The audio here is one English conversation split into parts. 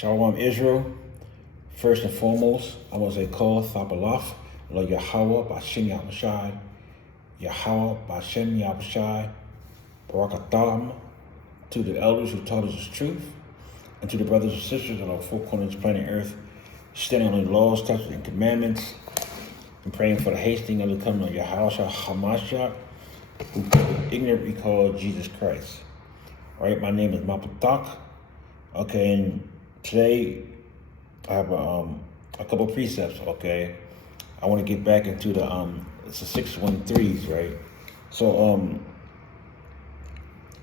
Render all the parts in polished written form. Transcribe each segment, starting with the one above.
Shalom Israel. First and foremost, I want to say call Thabalaf, Lord Yahweh, Bashem Yahushai, Yahweh, Bashem Yahushai, Barakatam, to the elders who taught us the truth, and to the brothers and sisters that are four corners of planet Earth, standing on the laws, statutes, and commandments, and praying for the hasting of the coming of Yahweh Hamashiach, who ignorantly called Jesus Christ. All right, my name is Mapatak. Okay, and today I have a couple precepts. Okay, I want to get back into the it's the 613s, right? So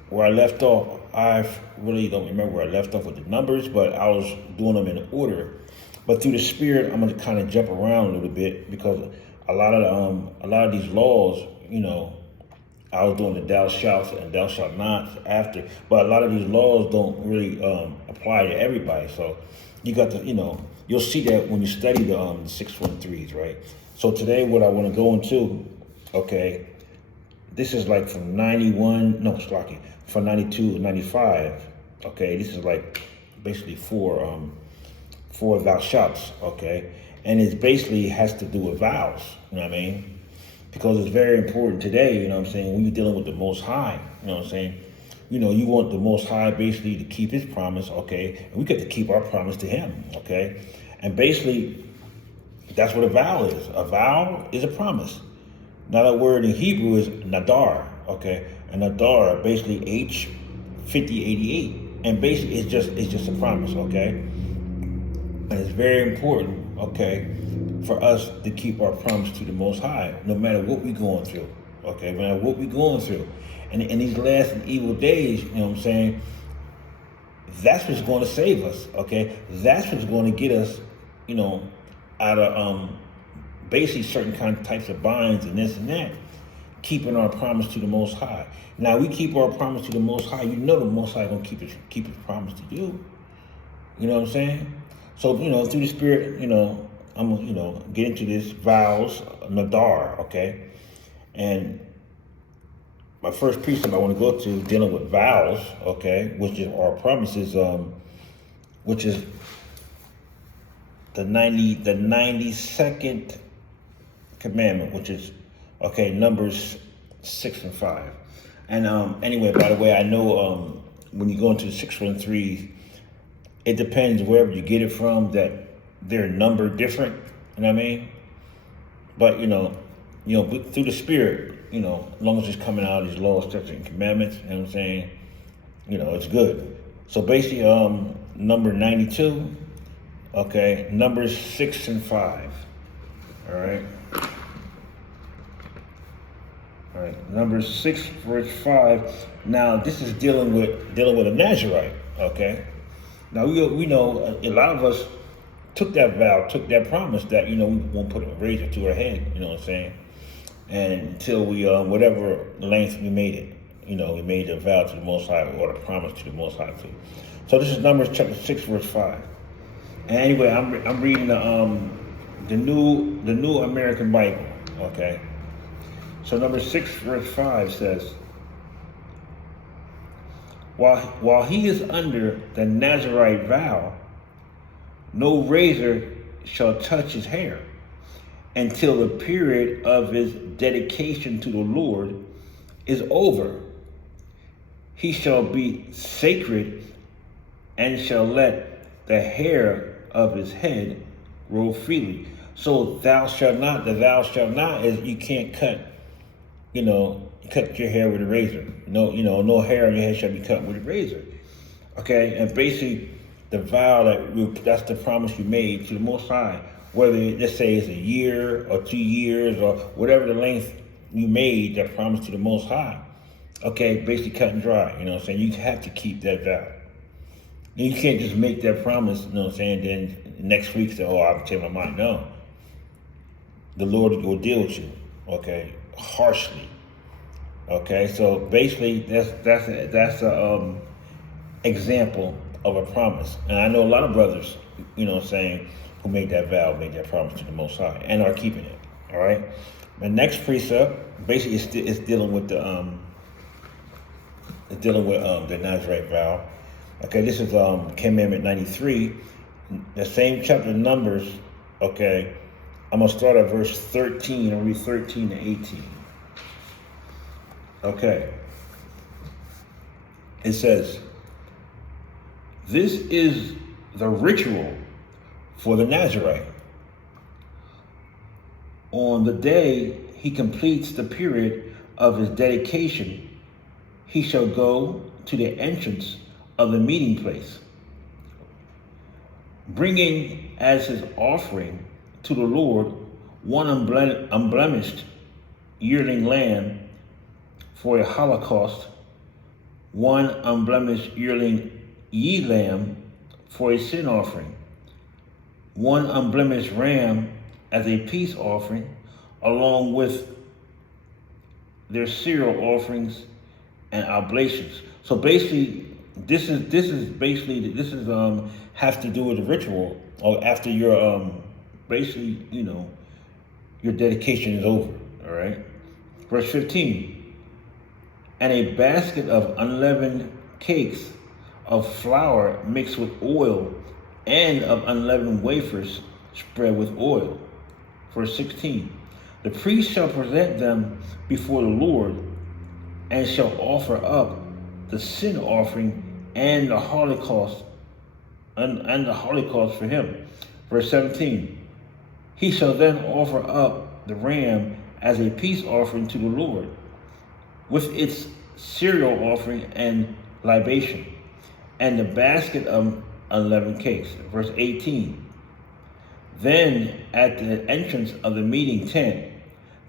where I left off, I really don't remember where I left off with the numbers, but I was doing them in order. But through the Spirit, I'm gonna kind of jump around a little bit because a lot of these laws, you know, I was doing the thou shalt and thou shalt not after, but a lot of these laws don't really apply to everybody. So you got to, you know, you'll see that when you study the 613s, right? So today, what I want to go into, okay, this is like from 91, no, it's like from 92 to 95. Okay, this is like basically four thou shalts, okay, and it basically has to do with vows. You know what I mean? Because it's very important today, you know what I'm saying, when you're dealing with the Most High, you know what I'm saying? You know, you want the Most High basically to keep his promise, okay? And we get to keep our promise to him, okay? And basically, that's what a vow is. A vow is a promise. Now that word in Hebrew is Nadar, okay? And Nadar, basically H5088. And basically, it's just a promise, okay? And it's very important, okay, for us to keep our promise to the Most High, no matter what we're going through, okay? No matter what we're going through. And in these last and evil days, you know what I'm saying, that's what's going to save us, okay? That's what's going to get us, you know, out of basically certain kind of types of binds and this and that, keeping our promise to the Most High. Now, we keep our promise to the Most High, you know the Most High going to keep his promise to you. You know what I'm saying? So, you know, through the Spirit, you know, I'm going to, you know, get into this vows, Nadar, okay? And my first precept I want to go to dealing with vows, okay, which is our promises, which is the 92nd commandment, which is, okay, Numbers 6 and 5. And anyway, by the way, I know when you go into the 613, it depends wherever you get it from that they're numbered different, you know what I mean? But, you know, through the Spirit, you know, as long as it's coming out of these laws, statutes, and commandments, you know what I'm saying? You know, it's good. So basically, number 92, okay, Numbers 6 and 5, all right? All right, Numbers 6, verse 5. Now, this is dealing with a Nazarite, okay? Now, we know a lot of us took that vow, took that promise that, you know, we won't put a razor to our head, you know what I'm saying? And until we, whatever length we made it, you know, we made the vow to the Most High or the promise to the Most High too. So this is Numbers chapter 6, verse 5. And anyway, I'm reading the New American Bible, okay? So number 6, verse 5 says, While he is under the Nazarite vow, no razor shall touch his hair until the period of his dedication to the Lord is over. He shall be sacred and shall let the hair of his head grow freely. So the thou shalt not is you can't cut, you know, cut your hair with a razor. No hair on your head shall be cut with a razor. Okay, and basically the vow that's the promise you made to the Most High, whether let's say it's a year or 2 years or whatever the length you made that promise to the Most High. Okay, basically cut and dry, you know what I'm saying? You have to keep that vow. You can't just make that promise, you know what I'm saying, then next week say, oh, I'll change my mind. No. The Lord will deal with you, okay, harshly. Okay, so basically that's a example of a promise. And I know a lot of brothers, you know what I'm saying, who made that vow, made that promise to the Most High, and are keeping it, all right? The next precept basically is dealing with the Nazarite vow. Okay, this is Commandment 93, the same chapter of Numbers. Okay, I'm gonna start at verse 13 and read 13 to 18. Okay, it says, "This is the ritual for the Nazarite. On the day he completes the period of his dedication, he shall go to the entrance of the meeting place, bringing as his offering to the Lord one unblemished yearling lamb for a holocaust, one unblemished yearling ye lamb for a sin offering, one unblemished ram as a peace offering, along with their cereal offerings and oblations." So basically, this has to do with the ritual, or after your basically, your dedication is over. All right. Verse 15. "And a basket of unleavened cakes of flour mixed with oil, and of unleavened wafers spread with oil." Verse 16. "The priest shall present them before the Lord, and shall offer up the sin offering and the holocaust for him." Verse 17. "He shall then offer up the ram as a peace offering to the Lord, with its cereal offering and libation, and the basket of unleavened cakes." Verse 18. "Then at the entrance of the meeting tent,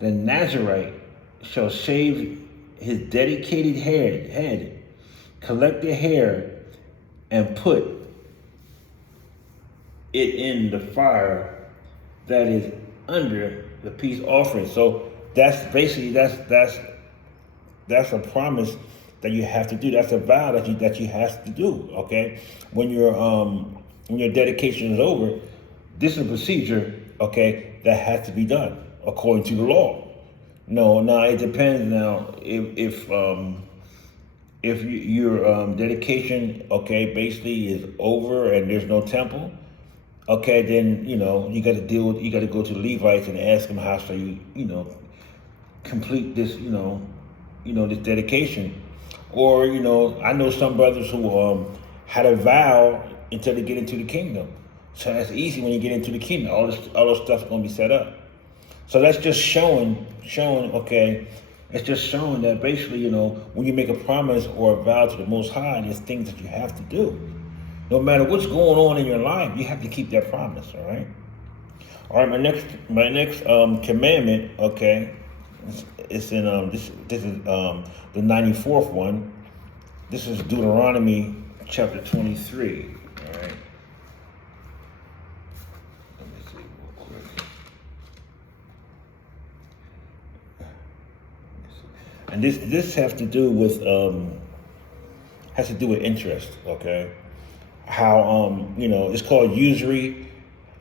the Nazarite shall shave his dedicated head, collect the hair, and put it in the fire that is under the peace offering." So that's basically that's a promise that you have to do. That's a vow that you have to do. Okay, when your dedication is over, this is a procedure. Okay, that has to be done according to the law. No, now it depends. Now, if your dedication, okay, basically is over and there's no temple, okay, then you got to you got to go to the Levites and ask them how shall you complete this this dedication. Or I know some brothers who had a vow until they get into the kingdom. So that's easy when you get into the kingdom. All this stuff's gonna be set up. So that's just showing, okay, it's just showing that basically, when you make a promise or a vow to the Most High, there's things that you have to do. No matter what's going on in your life, you have to keep that promise, all right? All right, my next commandment, okay, it's in, this is the 94th one. This is Deuteronomy chapter 23, all right? And this has to do with interest, okay? How it's called usury.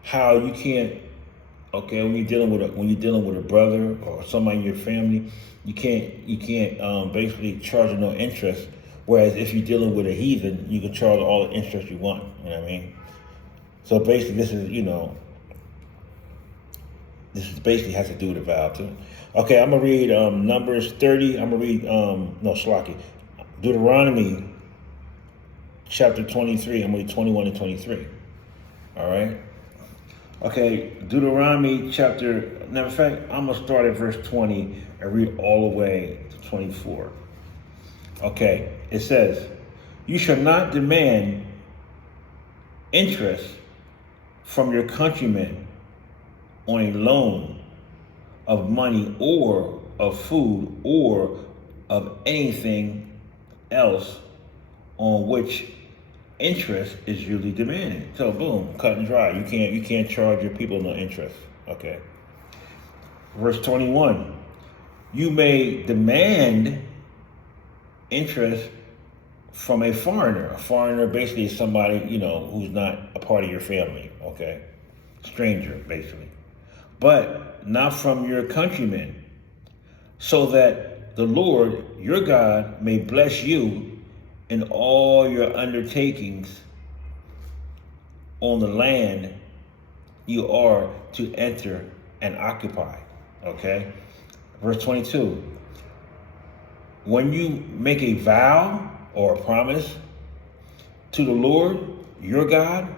How you can't, okay, when you're dealing with a brother or somebody in your family, you can't basically charge no interest. Whereas if you're dealing with a heathen, you can charge all the interest you want. You know what I mean? So basically, this is basically has to do with a vow too. Okay, I'm gonna read Numbers 30. I'm gonna read Deuteronomy chapter 23. I'm gonna read 21 and 23. All right. Okay, Deuteronomy chapter. Matter of fact, I'm gonna start at verse 20 and read all the way to 24. Okay, it says, "You shall not demand interest from your countrymen on a loan of money or of food or of anything else on which interest is usually demanded." So boom, cut and dry. You can't charge your people no interest. Okay. Verse 21. "You may demand interest from a foreigner." A foreigner basically is somebody, who's not a part of your family, okay? Stranger, basically. "But not from your countrymen, so that the Lord your God may bless you in all your undertakings on the land you are to enter and occupy. Okay? Verse 22. When you make a vow or a promise to the Lord your God,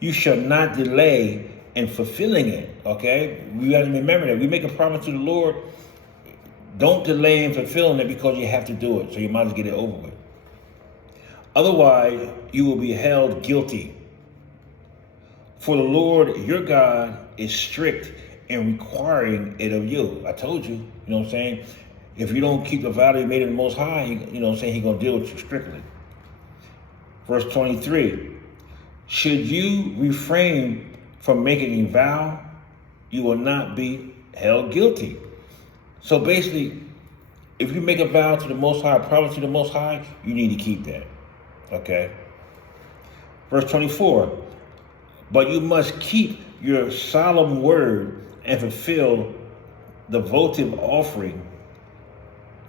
you shall not delay in fulfilling it. Okay? We got to remember that. We make a promise to the Lord, don't delay in fulfilling it because you have to do it. So you might as well get it over with. Otherwise, you will be held guilty. For the Lord your God is strict in requiring it of you. I told you, you know what I'm saying? If you don't keep the vow that you made in the Most High, you know what I'm saying, He's going to deal with you strictly. Verse 23, should you refrain from making a vow, you will not be held guilty. So basically, if you make a vow to the Most High, a promise to the Most High, you need to keep that. Okay? Verse 24, but you must keep your solemn word and fulfill the votive offering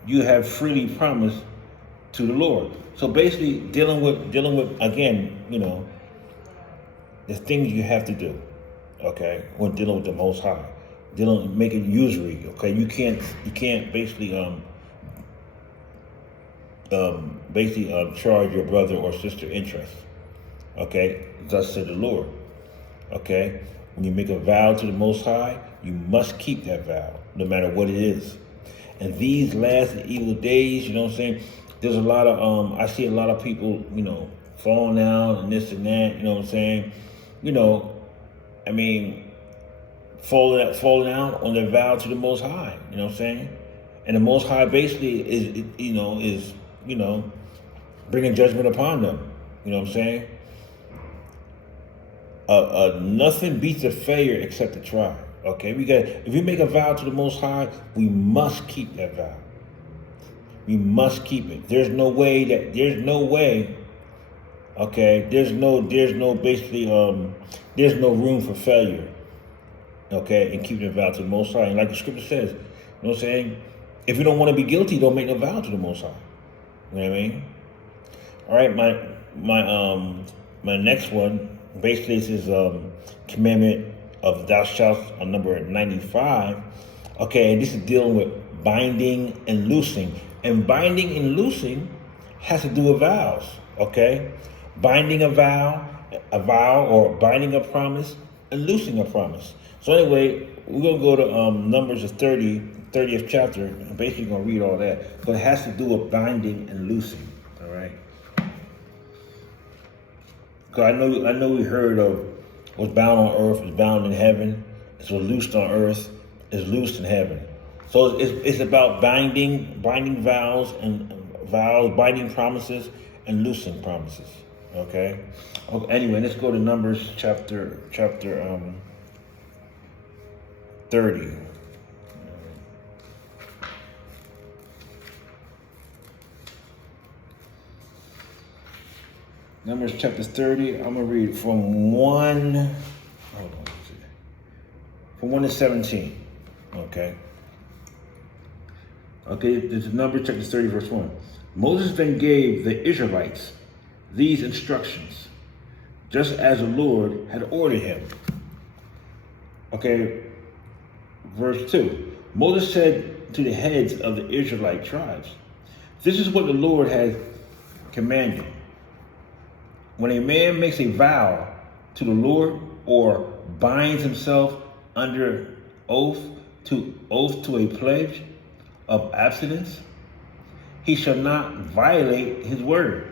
you have freely promised to the Lord. So basically, dealing with again, you know, the things you have to do, okay, when dealing with the Most High, making usury, okay. You can't basically charge your brother or sister interest, okay. Thus said the Lord, okay. When you make a vow to the Most High, you must keep that vow, no matter what it is. And these last and evil days, you know what I'm saying, there's a lot of, I see a lot of people, you know, falling out and this and that, you know what I'm saying, you know, I mean, falling out on their vow to the Most High, you know what I'm saying? And the Most High basically is bringing judgment upon them, you know what I'm saying? Nothing beats a failure except a try. Okay, if we make a vow to the Most High, we must keep that vow. We must keep it. There's no way. Okay, there's no room for failure. Okay, in keeping a vow to the Most High. And like the scripture says, you know what I'm saying? If you don't want to be guilty, don't make no vow to the Most High. You know what I mean? All right, my next one, basically this is commandment of thou shalt on number 95. Okay, and this is dealing with binding and loosing. And binding and loosing has to do with vows, okay? Binding a vow or binding a promise and loosing a promise. So anyway, we're going to go to Numbers of 30th chapter. I'm basically going to read all that. But it has to do with binding and loosing, all right? Because I know we heard of what's bound on earth is bound in heaven. It's what's loosed on earth is loosed in heaven. So it's about binding vows, binding promises, and loosing promises. Okay. Anyway, let's go to Numbers chapter 30. Numbers chapter 30. I'm gonna read from 1 to 17. Okay. Okay, this is Numbers chapter 30, verse 1. Moses then gave the Israelites these instructions, just as the Lord had ordered him. Okay, verse 2. Moses said to the heads of the Israelite tribes, this is what the Lord has commanded. When a man makes a vow to the Lord or binds himself under oath to a pledge of abstinence, he shall not violate his word,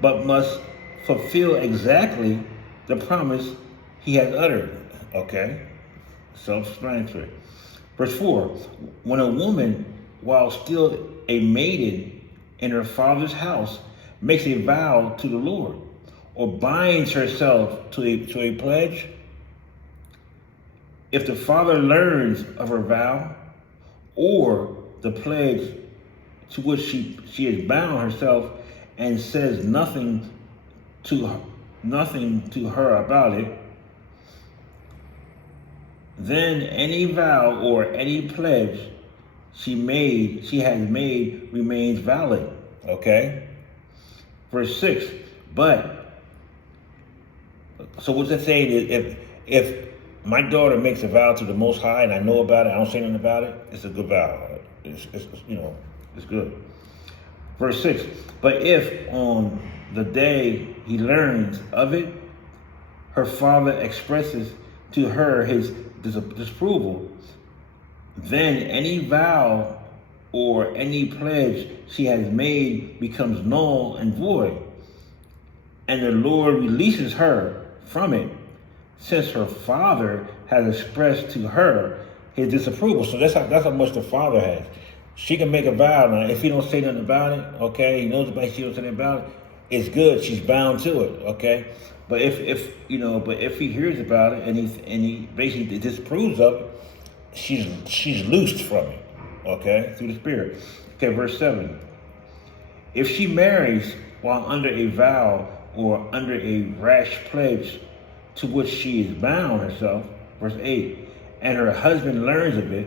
but must fulfill exactly the promise he has uttered. Okay? Self-explanatory. Verse 4, when a woman, while still a maiden in her father's house, makes a vow to the Lord, or binds herself to a pledge, if the father learns of her vow, or the pledge to which she has bound herself, and says nothing to her about it, then any vow or any pledge she has made remains valid. Okay? Verse 6. But, so what's that saying is if my daughter makes a vow to the Most High and I know about it, I don't say nothing about it, it's a good vow. It's it's good. Verse 6. But if on the day he learns of it, her father expresses to her his disapproval, then any vow or any pledge she has made becomes null and void, and the Lord releases her from it, since her father has expressed to her his disapproval. So that's how much the father has. She can make a vow now. If he don't say nothing about it, okay, he knows about it, she don't say nothing about it, it's good. She's bound to it, okay. But if he hears about it and he basically disapproves of it, she's loosed from it, okay, through the Spirit. Okay, verse 7. If she marries while under a vow or under a rash pledge to which she is bound herself, verse 8, and her husband learns of it,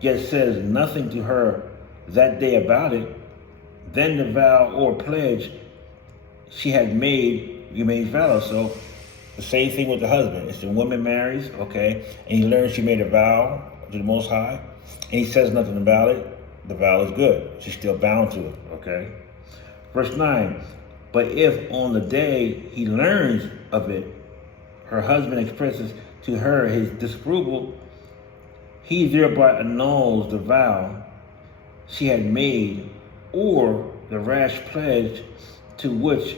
yet says nothing to her that day about it, then the vow or pledge she had made remains valid. So the same thing with the husband. If the woman marries, okay, and he learns she made a vow to the Most High, and he says nothing about it, the vow is good. She's still bound to it, okay? Verse 9, but if on the day he learns of it, her husband expresses to her his disapproval, he thereby annuls the vow she had made or the rash pledge to which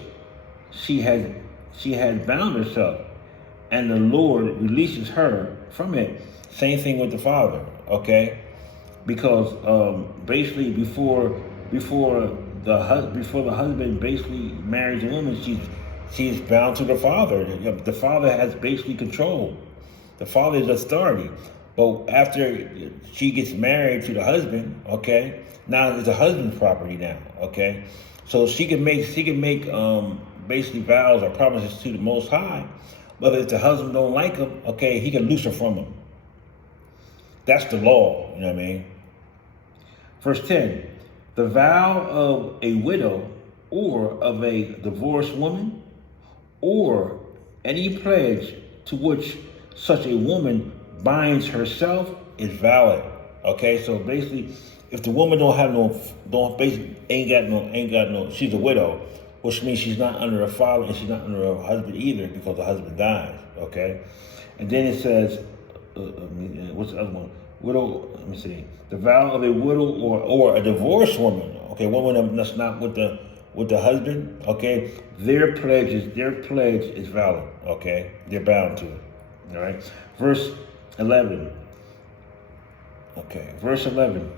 she had bound herself, and the Lord releases her from it. Same thing with the father, okay? Because basically before the husband basically marries a woman, she's bound to the father. The father has basically control. The father is authority. But after she gets married to the husband, okay, now it's the husband's property now, okay. So she can make basically vows or promises to the Most High, but if the husband don't like them, okay, he can loose her from them. That's the law, you know what I mean? Verse 10, the vow of a widow or of a divorced woman or any pledge to which such a woman binds herself is valid. Okay, so basically, if the woman ain't got no, she's a widow, which means she's not under a father and she's not under a husband either because the husband dies. Okay, and then it says, what's the other one? Widow. Let me see. The vow of a widow or a divorced woman. Okay, woman that's not with the husband. Okay, their pledge is valid. Okay, they're bound to it. All right, verse 11. Okay, verse 11.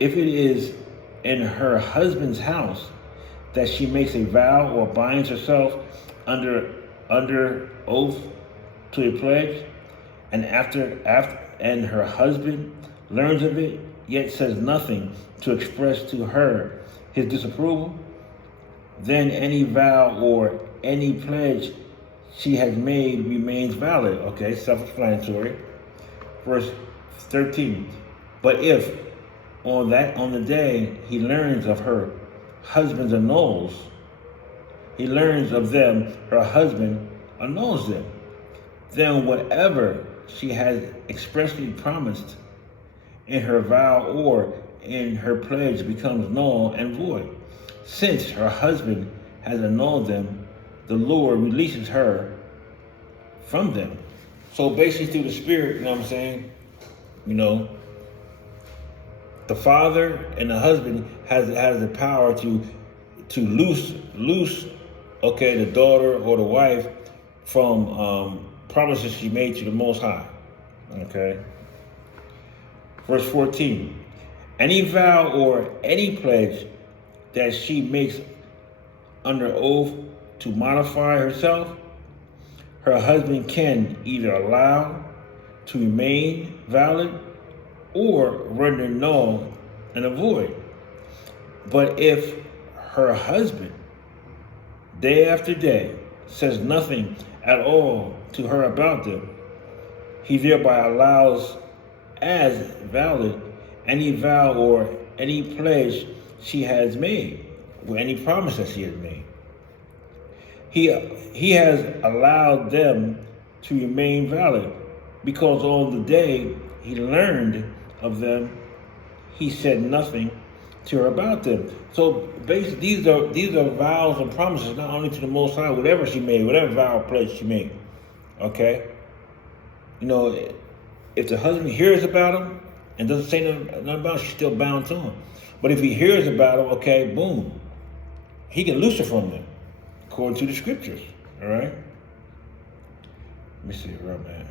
If it is in her husband's house that she makes a vow or binds herself under oath to a pledge, and after and her husband learns of it, yet says nothing to express to her his disapproval, then any vow or any pledge she has made remains valid. Okay, self-explanatory. Verse 13. But if on the day he learns of her husband's annuls, he learns of them, her husband annuls them, then whatever she has expressly promised in her vow or in her pledge becomes null and void. Since her husband has annulled them, the Lord releases her from them. So basically through the Spirit, you know what I'm saying? You know, the father and the husband has the power to loose, okay, the daughter or the wife from promises she made to the Most High. Okay. Verse 14. Any vow or any pledge that she makes under oath to modify herself, her husband can either allow to remain valid or render null and void. But if her husband, day after day, says nothing at all to her about them, he thereby allows as valid any vow or any pledge she has made. with any promise that she has made. He has allowed them to remain valid because on the day he learned of them, he said nothing to her about them. So basically, these are vows and promises not only to the Most High, whatever she made, whatever vow or pledge she made. Okay, you know, if the husband hears about him and doesn't say nothing about him, she's still bound to him. But if he hears about him, okay, boom, he can loose her from them, according to the scriptures. All right. Let me see where I'm at.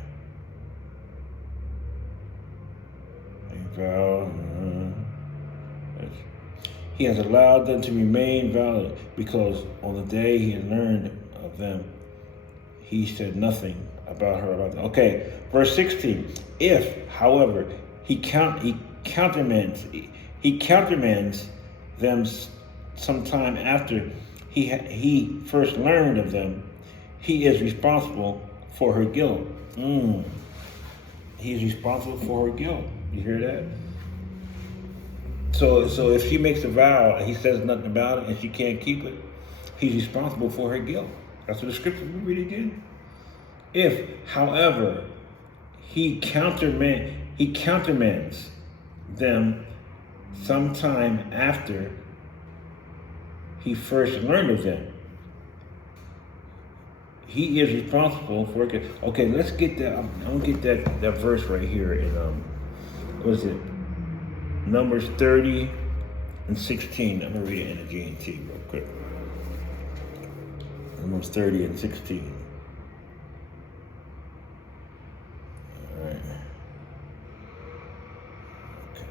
He has allowed them to remain valid because on the day he had learned of them, he said nothing about her. Okay, verse 16. If, however, he countermands them sometime after he first learned of them, he is responsible for her guilt. He's responsible for her guilt. You hear that? So if she makes a vow and he says nothing about it and she can't keep it, he's responsible for her guilt. That's what the scripture, we read again. If, however, he countermands them sometime after he first learned of them, he is responsible for it. Okay, let's get that. I'm gonna get that verse right here in what is it? Numbers 30 and 16. I'm gonna read it in the GNT real quick. Numbers 30 and 16. All right. Okay.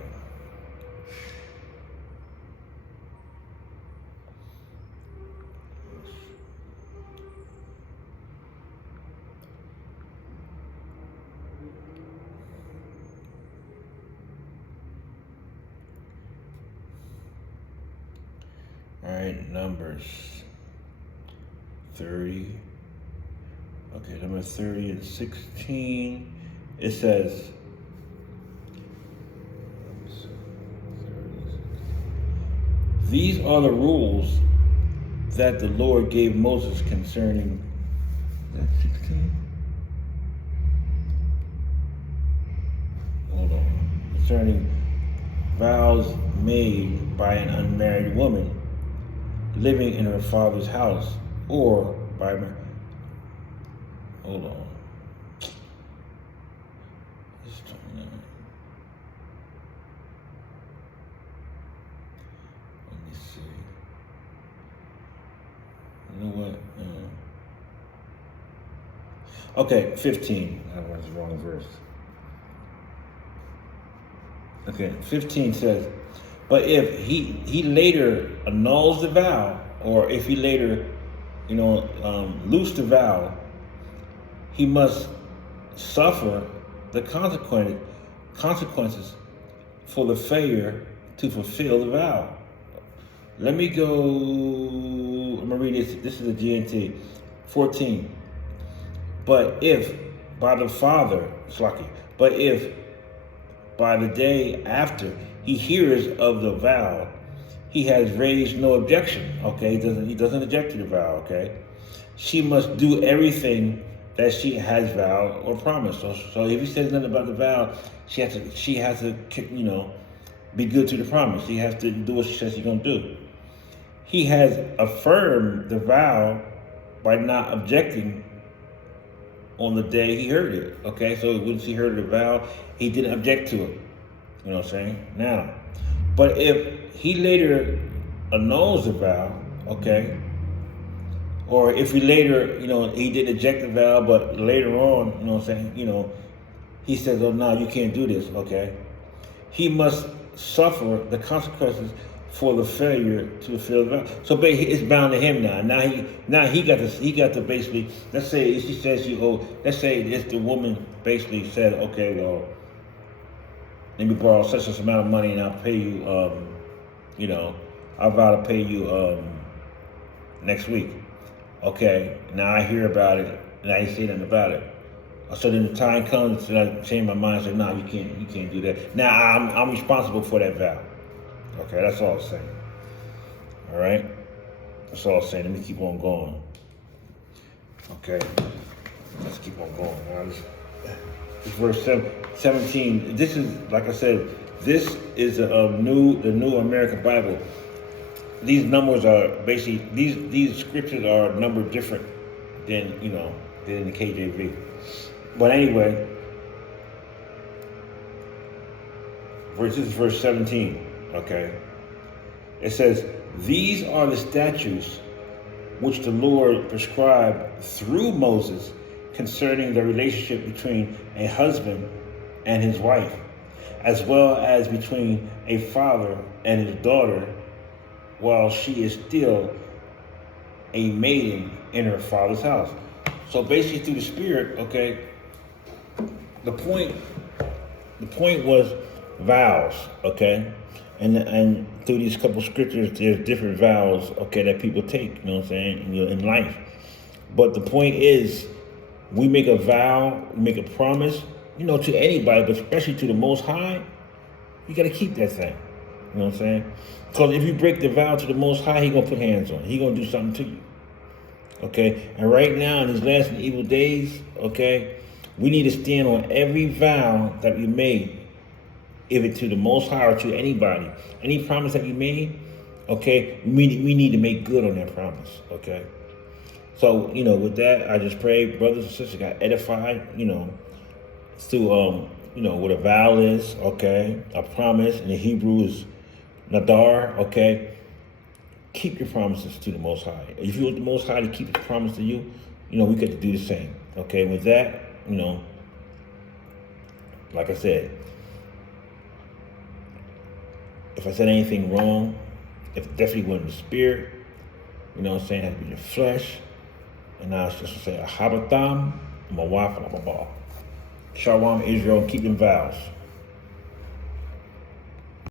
All right, Numbers 30. Okay, number 30 and 16. It says, these are the rules that the Lord gave Moses concerning, is that 16? Hold on. Concerning vows made by an unmarried woman living in her father's house, or by, hold on. Let me see. You know what? Okay, 15. That was the wrong verse. Okay, 15 says, but if he later annuls the vow, or if he later, loose the vow, he must suffer the consequences for the failure to fulfill the vow. Let me go, I'm gonna read this. This is a GNT, 14. But if by the day after he hears of the vow, he has raised no objection. Okay, he doesn't object to the vow. Okay, she must do everything that she has vowed or promised. So if he says nothing about the vow, she has to be good to the promise. She has to do what she says she's gonna do. He has affirmed the vow by not objecting on the day he heard it. Okay, so when she heard the vow, he didn't object to it. You know what I'm saying? Now, but if he later annuls the vow, okay, or if he later, he didn't eject the vow, but later on, he says, oh, no, you can't do this, okay, he must suffer the consequences for the failure to fulfill the vow. So basically, it's bound to him now. Now he got to basically, let's say if she says let's say if the woman basically said, okay, well, let me borrow such and such amount of money and I'll pay you, I'll vow to pay you next week. Okay, now I hear about it and I ain't say nothing about it. So then the time comes and I change my mind and say, no, you can't do that. Now I'm responsible for that vow. Okay, that's all I'm saying. All right? That's all I'm saying. Let me keep on going. Okay? Let's keep on going. Now, this verse 17. This is, like I said, this is the New American Bible. These numbers are basically, these scriptures are numbered different than, than in the KJV. But anyway, this is verse 17, okay? It says, these are the statutes which the Lord prescribed through Moses concerning the relationship between a husband and his wife, as well as between a father and his daughter while she is still a maiden in her father's house. So basically through the Spirit, okay, the point was vows, okay? And through these couple scriptures, there's different vows, okay, that people take, you know what I'm saying, in life. But the point is, we make a vow, we make a promise, to anybody, but especially to the Most High, you got to keep that thing. You know what I'm saying? Because if you break the vow to the Most High, He's going to put hands on it. He's going to do something to you. Okay? And right now, in these last and evil days, okay, we need to stand on every vow that we made, if it to the Most High or to anybody. Any promise that you made, okay, we need to make good on that promise, okay? So, with that, I just pray brothers and sisters got edified, through, what a vow is, okay? A promise in the Hebrew is Nadar, okay? Keep your promises to the Most High. If you want the Most High to keep His promise to you, we got to do the same, okay? With that, like I said, if I said anything wrong, if it definitely wasn't the Spirit, it had to be the flesh. And now it's just to say, Ahabatam, Mawaf, Shalom, Israel, keep them vows.